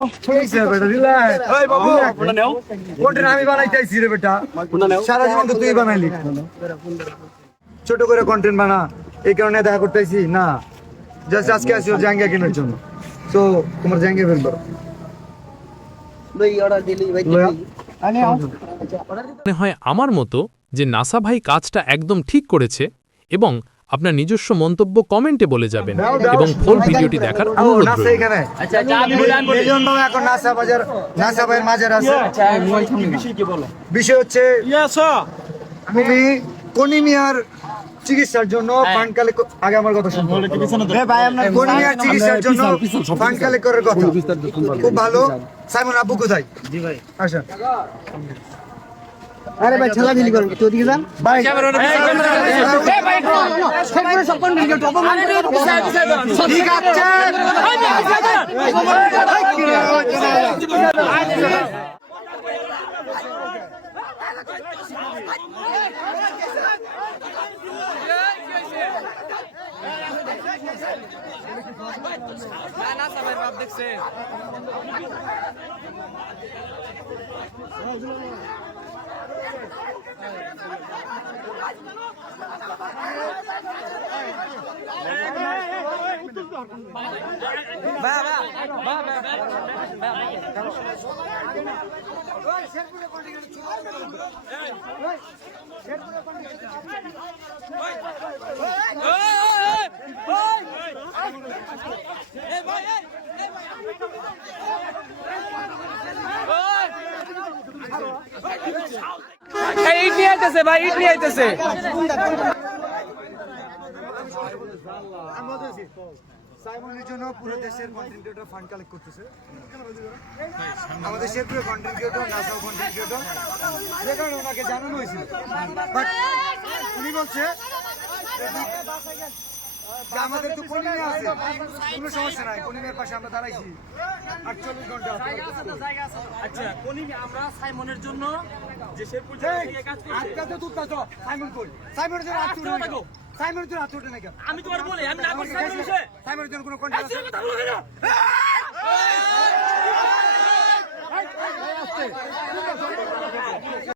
আমি বানাইতেছি রে বেটা, সারা জীবন তো তুই বানাইলি। ছোট করে কন্টেন্ট বানা, এই কারণে দেখা করতেছি না। জাস্ট আজকে আসি জাঙ্গিয়া কেনার জন্য, তো তোমার জাঙ্গিয়া বের করো। মনে হয় আমার মতো যে নাসা ভাই কাজটা একদম ঠিক করেছে, এবং আপনার নিজস্ব মন্তব্য কমেন্টে বলে যাবেন এবং ফুল ভিডিওটি দেখার অনুরোধ রইল। এখন নাসা ভাইয়ের মাজার আছে। বিষয় হচ্ছে তুমি কোনিমিয়ার চিকিৎসার জন্য ফান্ড কালেক্ট, আগে আমার কথা শুনুন। কোনিমিয়ার চিকিৎসার জন্য ফান্ড কালেক্ট করার কথা খুব ভালো। সাইমন আব্বু কোথায়? জি ভাই আসেন। আরে ভাই ছেলা দিলি করেন, তুই ওদিকে যান ভাই। ঠিক আছে ইট নিয়ে আইতেছে ভাই, ইট নিয়ে আইতেছে। সাইমনের জন্য পুরো দেশের কন্টেন্ট ক্রিয়েটর ফান্ড কালেক্ট করতেছে। আমাদের শেরপুরের কন্টেন্ট ক্রিয়েটর, নাসাও কন্টেন্ট ক্রিয়েটর, যে কারণে ওনাকে জানানো হয়েছিল। বাট উনি বলছে যে আমাদের তো কোনিমিয়া আছে, কোনো সমস্যা নাই, কোনিমিয়ার পাশে আমরা দাঁড়াইছি 48 ঘন্টা। আচ্ছা কোনিমিয়া আমরা সাইমনের জন্য যে শেরপুর থেকে কাজ করছি। আজকে তো তুলতাছ সাইমন কই? সাইমনের জন্য হাত তুলে নাও। সাইমনের জন্য হাত তুলে না কেন? আমি তোমার বলি আমি না করছি সাইমনের বিষয়ে। সাইমনের জন্য কোনো কন্টেন্ট আছে? কথা বলো না।